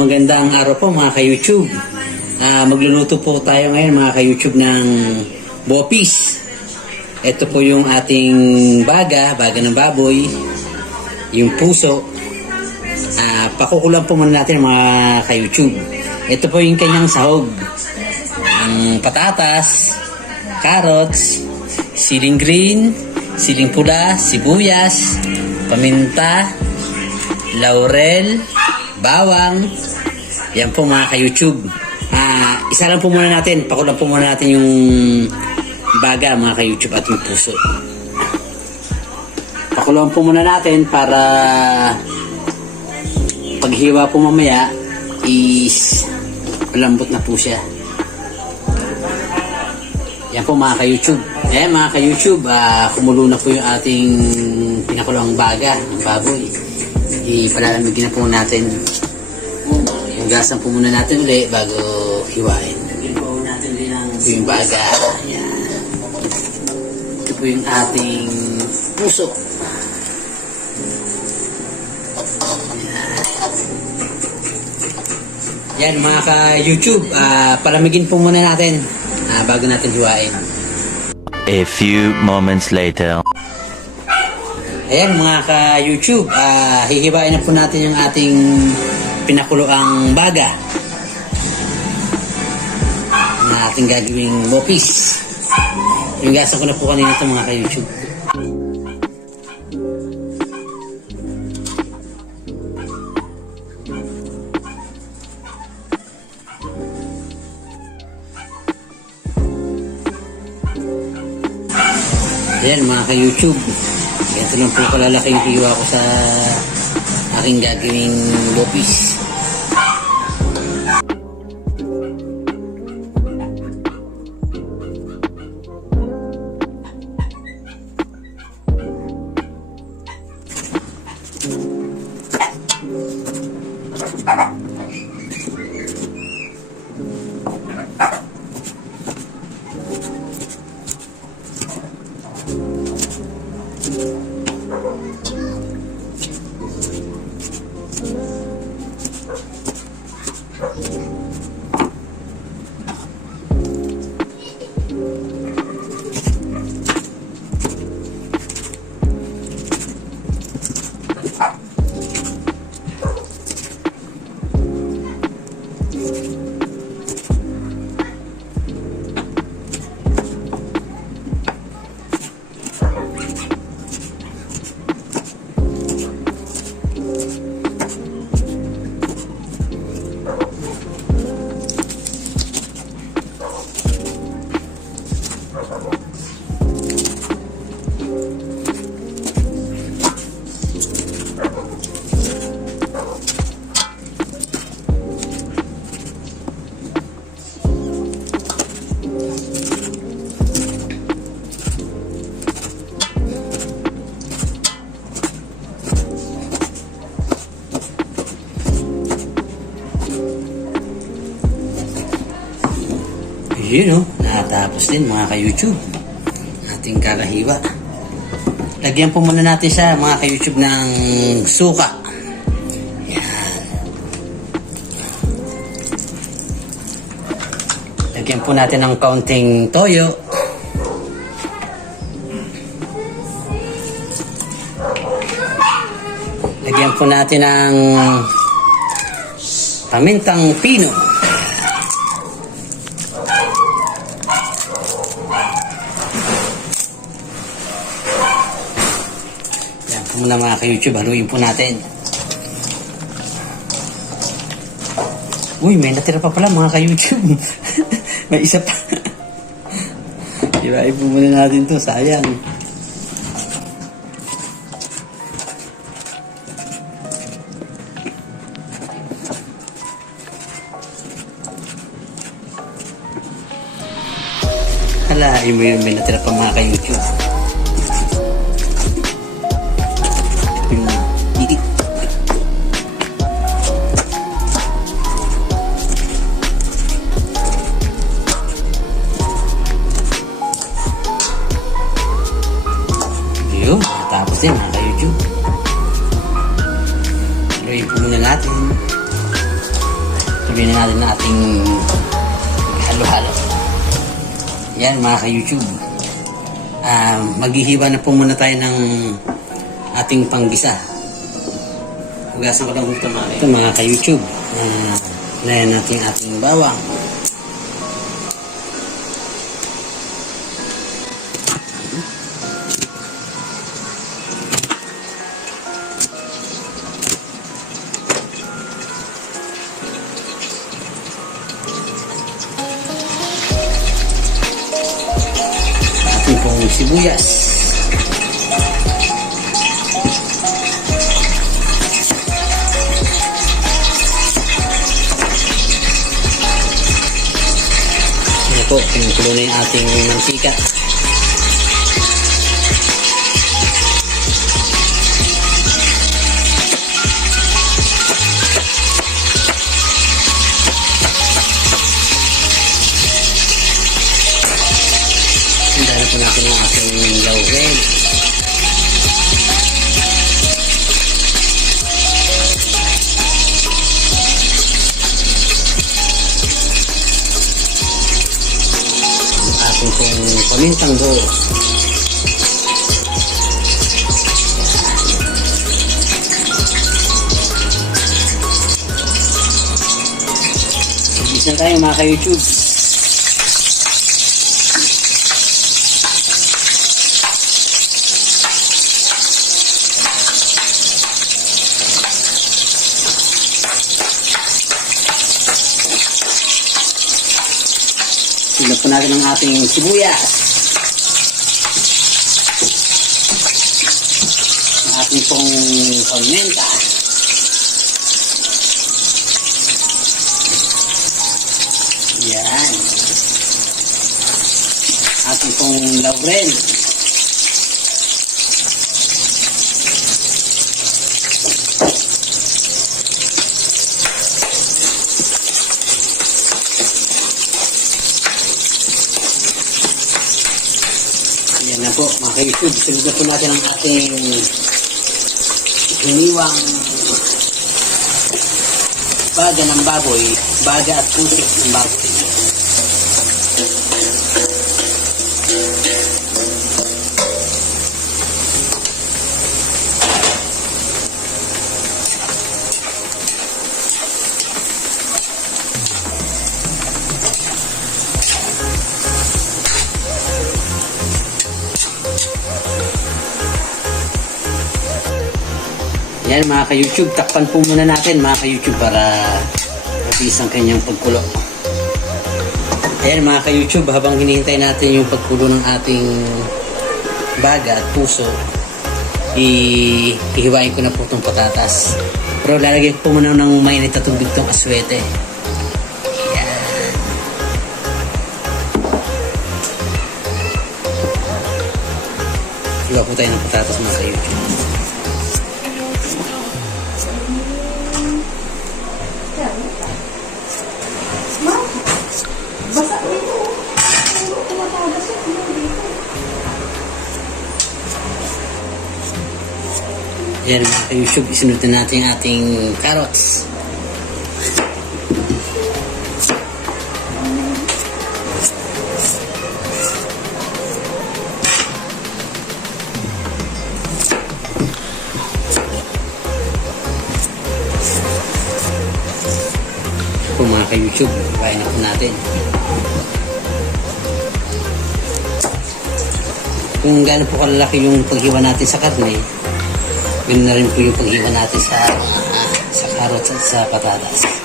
Magandang araw po mga ka-YouTube. Magluluto po tayo ngayon mga ka-YouTube ng bopis. Ito po yung ating baga ng baboy, yung puso. Pakukulang po muna natin mga ka-YouTube. Ito po yung kanyang sahog. Ang patatas, carrots, siling green, siling pula, sibuyas, paminta, laurel, bawang. Yan po mga ka-YouTube. Isa lang po muna natin, pakulang po muna natin yung baga mga ka-YouTube at yung puso. Pakulang po muna natin para paghiwa po mamaya is malambot na po siya. Yan po mga ka-YouTube. Mga ka-YouTube, kumulo na po yung ating pinakulang baga ng baboy. Palalamigin na po natin. Hugasan po muna natin ulit bago hiwain. Hugasan po natin ulit yung baga. Ayan. Ito po yung ating puso. Yan mga ka-YouTube, palamigin po muna natin bago natin hiwain. A few moments later. Ayan mga ka-YouTube, hihiwain na po natin yung ating pinakuloang baga na ating gagawing bopis. Yung gasa ko na po kanina ito mga ka-YouTube. Ayan mga ka-YouTube, ganito lang po kalalaki yung hiwa ko sa aking gagawing bopis. Yun natapos din mga ka-YouTube ating kalahiwa. Lagyan po muna natin siya mga ka-YouTube ng suka. Yan. Lagyan po natin ng kaunting toyo. Lagyan po natin ng pamintang pino. Muna mga ka-YouTube, haluin po natin. Uy, may natira pa pala mga ka-YouTube. May isa pa. Ibahin po muna natin to, sayang. Hala, may natira pa mga ka-YouTube. Tapos din mga ka-YouTube. Haluin po muna natin. Tuloy na natin na ating halo-halo. Yan mga ka-YouTube. Maghihiwa na po muna tayo ng ating panggisa. Hugasan ko lang ito mga ka-YouTube. Layan natin ating bawang. Ating pong sibuyas. Po, kumukulo na yung ating mantika. Hindahan po natin yung ating laurel. Itong pamintang buo. Ibig na tayo mga ka-YouTube. Tignan po natin ang ating sibuyas. Ang ating pong pamenta. Yan. Ating pong laurel. Yan na po mga ka-YouTube. Sunod na po natin ang ating hiniwang baga ng baboy. Baga at putik ng baboy. Yan mga ka-YouTube, takpan po muna natin mga ka-YouTube para mabilis ang kanyang pagkulo. Ayan mga ka-YouTube, habang hinihintay natin yung pagkulo ng ating baga at puso, ihiwain ko na po itong patatas. Pero lalagay ko po muna ng mainit na tubig itong aswete. Yan. Hiwa po tayo ng patatas mga ka-YouTube. Ayan mga ka-YouTube, isunod na natin ang ating carrots. Ito po mga ka-YouTube, ibahin na po natin. Kung gaano po kalalaki yung paghiwa natin sa karne, yun na rin po yung paghiwa natin sa carrots at sa patatas.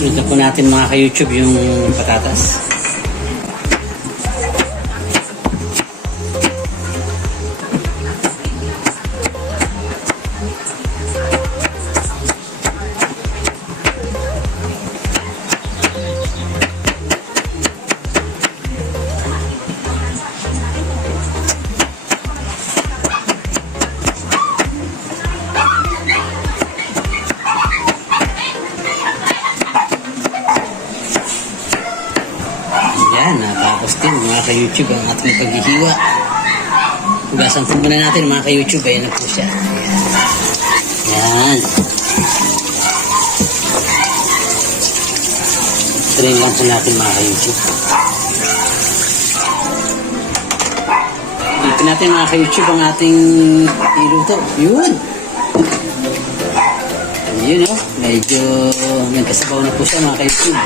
Sunod na po natin mga ka-YouTube yung patatas. Tapos din mga ka-YouTube ang ating paghihiwa. Hugasan po muna natin mga ka-YouTube. Ayan na po siya. Ayan. Train lang po natin mga ka-YouTube. Dito natin mga ka-YouTube ang ating iluto. Yun! Yun o. Medyo nagkasabaw na po siya mga ka-YouTube.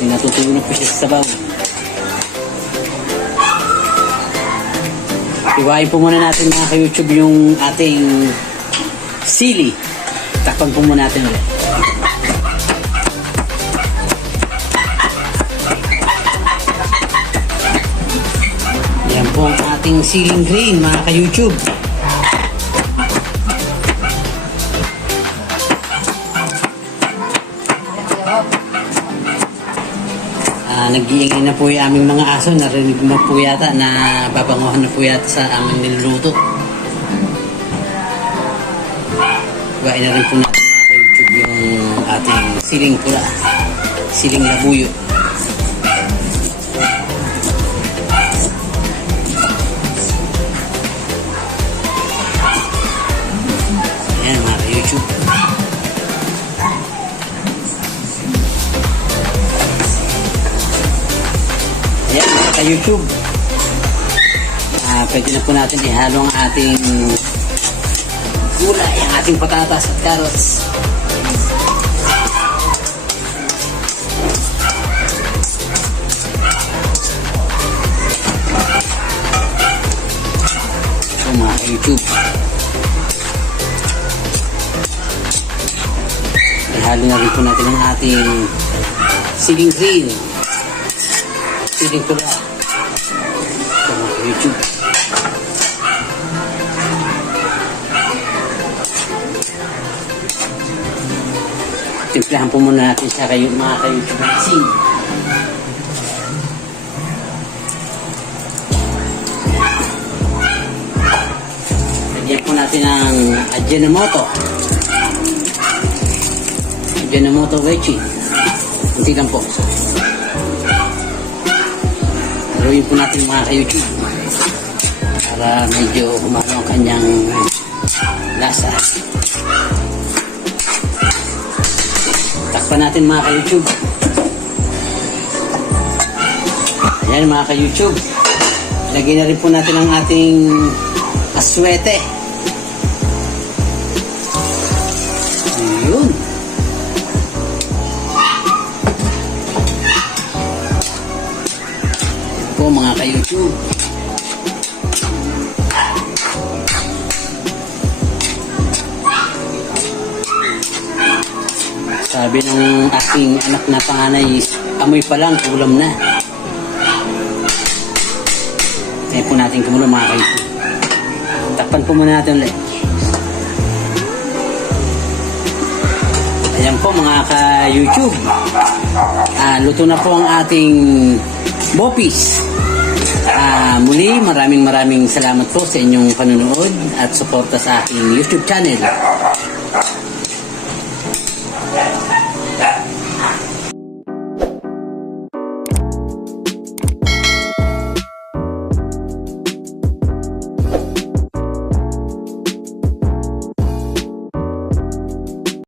Natutuyo na po siya sa sabaw. Iwain po muna natin mga ka-YouTube yung ating sili. Takpan po muna natin ulit. Yan po ang ating siling green mga ka-YouTube. Nag-iingay na po yung aming mga aso. Narinig mo po yata na babanguhan na po yata sa aming niluluto. Iwain na rin po natin mga ka-YouTube yung ating siling pula. Siling labuyo. Ayan mga ka-YouTube. Ayan mga ka-YouTube. Pwede na po natin ihalo ang ating gulay, ang ating patatas at carrots. So mga ka-YouTube. Ihalo na rin po natin ang ating siling green. Siling pula. So mga ka-YouTube. Timplahan po muna natin siya kayo mga ka-YouTube ng asin. Lagyan po natin ang Ajinomoto. Ajinomoto Veggie. Kunti lang po. Haluin po natin mga ka-YouTube para medyo humalo ang kanyang lasa. Takpan natin mga ka-YouTube. Ayan mga ka-YouTube. Lagyan na rin po natin ang ating aswete. Ayun. Ayan po mga ka-YouTube. Sabi ng aking anak na panganay, amoy pa lang, kulam na. Kaya po natin kumulo mga ka-YouTube. Takpan po muna natin ulit. Ayan po mga ka-YouTube. Luto na po ang ating bopis. Muli, maraming salamat po sa inyong panunood at suporta sa aking YouTube channel.